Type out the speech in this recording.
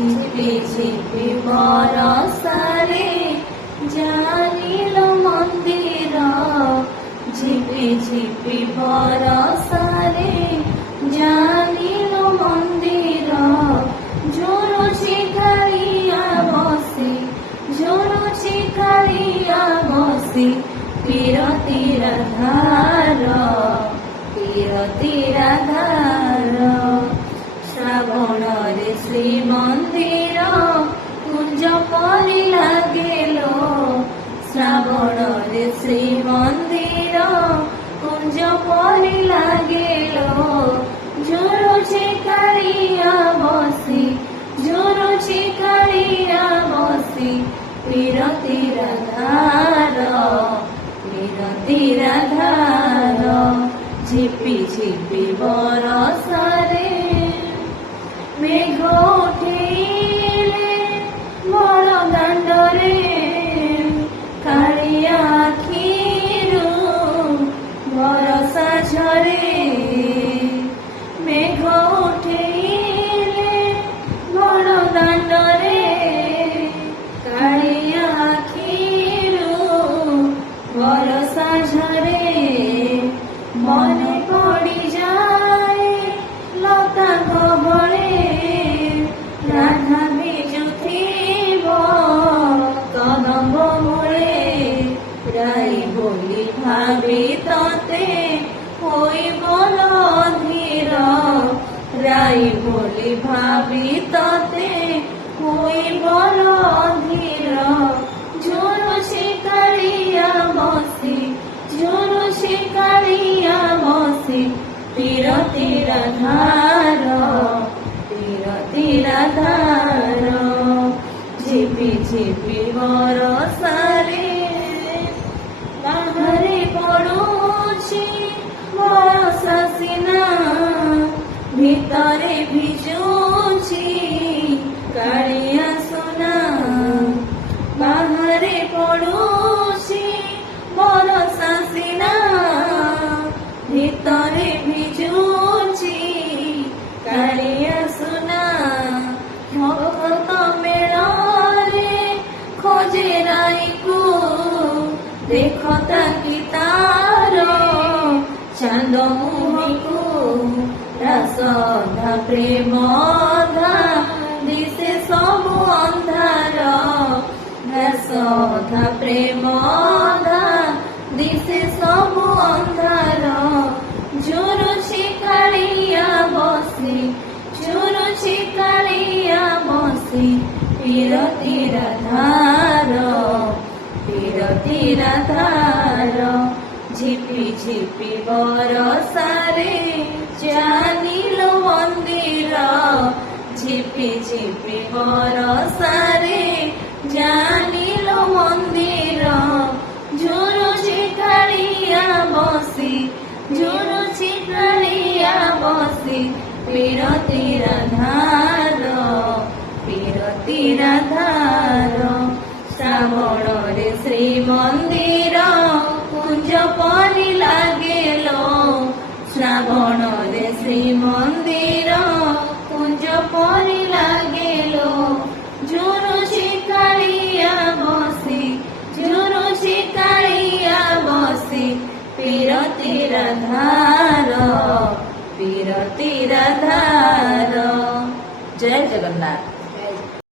ঝিপি ঝিপি বরষারে জানিল মন্দির, ঝিপি ঝিপি বরষারে জানিল মন্দির। ঝুলুছি খাইয়া বসি, ঝুলুছি খাইয়া বসি, বিরতির ধার, বিরতির ধার। শ্রাবণরে শ্রীমন্দির কুঞ্জ পরি লাগিল, শ্রাবণরে শ্রীমন্দির কুঞ্জ পরি লাগিল। ঝুলুছি কাড়িয়া বসি, ঝুলুছি কাড়িয়া বসি, বিরতির ধার, বিরতির ধার। ঝিপি ঝিপি বরষারে মেঘ উঠিলে বড় দাণ্ডরে, কাଳିଆ ଆଖିରୁ ବରଷା ଝରେ। ମେଘ ଉଠେଇଲେ ବଡ଼ ଦାଣ୍ଡରେ, କାଳିଆ ଆଖିରୁ ବରଷା ଝରେ। ମନେ ପଡ଼ିଯାଏ ଲତା ଗହଳେ, ରାଧା ଭିଜୁଥିବ କଦମ୍ବ ମୂଳେ। ରାଇ ବୋଲି ଭାବି ତତେ ହୋଇବ ଅଧୀର, ରାଇ ବୋଲି ଭାବି ତତେ ହୋଇବ ଅଧୀର। ଝୁଲୁଛି କାଳିଆ ବସି, ଝୁଲୁଛି କାଳିଆ ବସି, ବିରତିର ଧାର, ବିରତିର ଧାର। ଝିପି ଝିପି ବରଷାରେ ବାହାରେ ପଡୁଛି ବରଷା ସିନା, ଭିତରେ ଭିଜୁଛି କାଳିଆ ସୁନା। ବାହାରେ ପଡୁଛି ବରଷା ସିନା, ଭିତରେ ଭିଜୁଛି କାଳିଆ ସୁନା। ଭକ୍ତ ମେଳରେ ଖୋଜେ ରାଇକୁ, ଦେଖ ତାକି ତାର ଚାନ୍ଦ ମୁହଁକୁ। ରାସ ଅଧା ପ୍ରେମ ଅଧା ଦିଶେ ସବୁ ଅନ୍ଧାର, ରାସ ଅଧା ପ୍ରେମ ଅଧା ଦିଶେ ସବୁ ଅନ୍ଧାର। ଝୁଲୁଛି କାଳିଆ ବସି, ଝୁଲୁଛି କାଳିଆ ବସି, ବିରତିର ଧାର, ବିରତିର ଧାର। ଝିପି ଝିପି ବରଷାରେ ଜାନିଲ ମନ୍ଦିର, ଝିପି ଝିପି ବରଷାରେ ଜାନିଲ ମନ୍ଦିର। ଝୁଲୁଛି କାଳିଆ ବସି, ଝୁଲୁଛି କାଳିଆ ବସି, ବିରତିର ଧାର, ବିରତିର ଧାର। ଶ୍ରାବଣରେ ଶ୍ରୀମନ୍ଦିର କୁଞ୍ଜ ପରି ଲାଗିଲ, ଶ୍ରାବଣରେ ଶ୍ରୀମନ୍ଦିର କୁଞ୍ଜ ପରି ଲାଗିଲ। ଝୁଲୁଛି କାଳିଆ ବସି, ଝୁଲୁଛି କାଳିଆ ବସି, ବିରତିର ଧାର, ବିରତିର ଧାର। ଜୟ ଜଗନ୍ନାଥ।